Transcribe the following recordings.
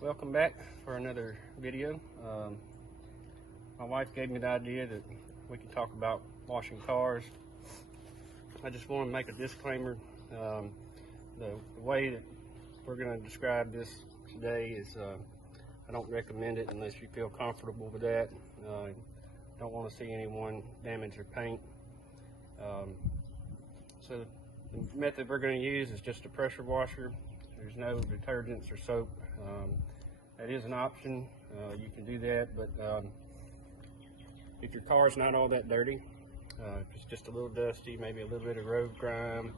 Welcome back for another video. My wife gave me the idea that we can talk about washing cars. I just want to make a disclaimer. The way that we're going to describe this today is I don't recommend it unless you feel comfortable with that. Don't want to see anyone damage their paint. So the method we're going to use is just a pressure washer. There's no detergents or soap. That is an option. You can do that, but if your car is not all that dirty, if it's just a little dusty, maybe a little bit of road grime,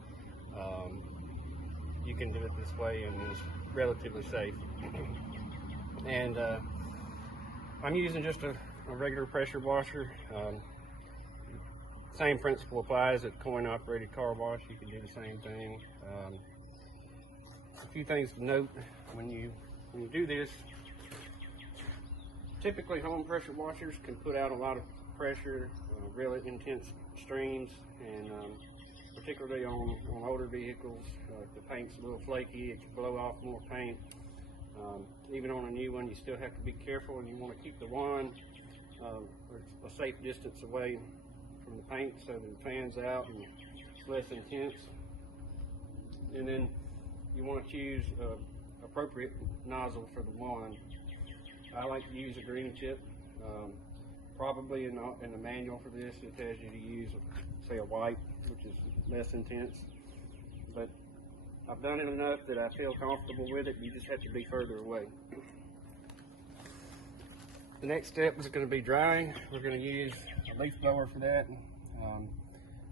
you can do it this way and it's relatively safe. And I'm using just a regular pressure washer. Same principle applies at coin-operated car wash. You can do the same thing. A few things to note when you do this. Typically, home pressure washers can put out a lot of pressure, really intense streams, and particularly on older vehicles, if the paint's a little flaky, it can blow off more paint. Even on a new one, you still have to be careful, and you want to keep the wand a safe distance away from the paint so that it fans out and it's less intense. And then you want to choose appropriate nozzle for the wand. I like to use a green tip. Probably in the manual for this, it tells you to use, say, a white, which is less intense. But I've done it enough that I feel comfortable with it. You just have to be further away. The next step is going to be drying. We're going to use a leaf blower for that,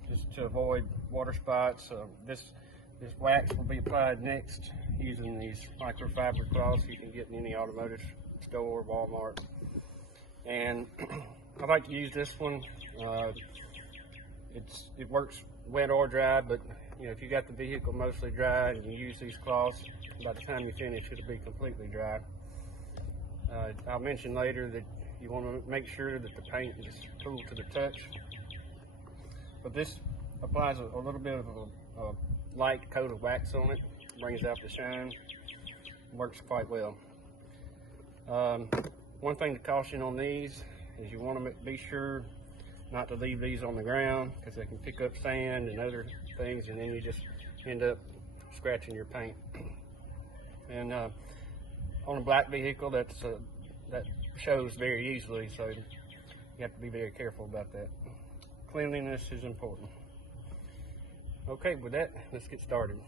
just to avoid water spots. This wax will be applied next using these microfiber cloths you can get in any automotive store, Walmart. And I like to use this one. It works wet or dry, but if you got the vehicle mostly dry and you use these cloths, by the time you finish, it'll be completely dry. I'll mention later that you want to make sure that the paint is cool to the touch. But this applies a little bit of a light coat of wax on it, brings out the shine, works quite well. One thing to caution on these is you want to be sure not to leave these on the ground, because they can pick up sand and other things, and then you just end up scratching your paint. And on a black vehicle, that shows very easily, so you have to be very careful about that. Cleanliness is important. Okay, with that, let's get started.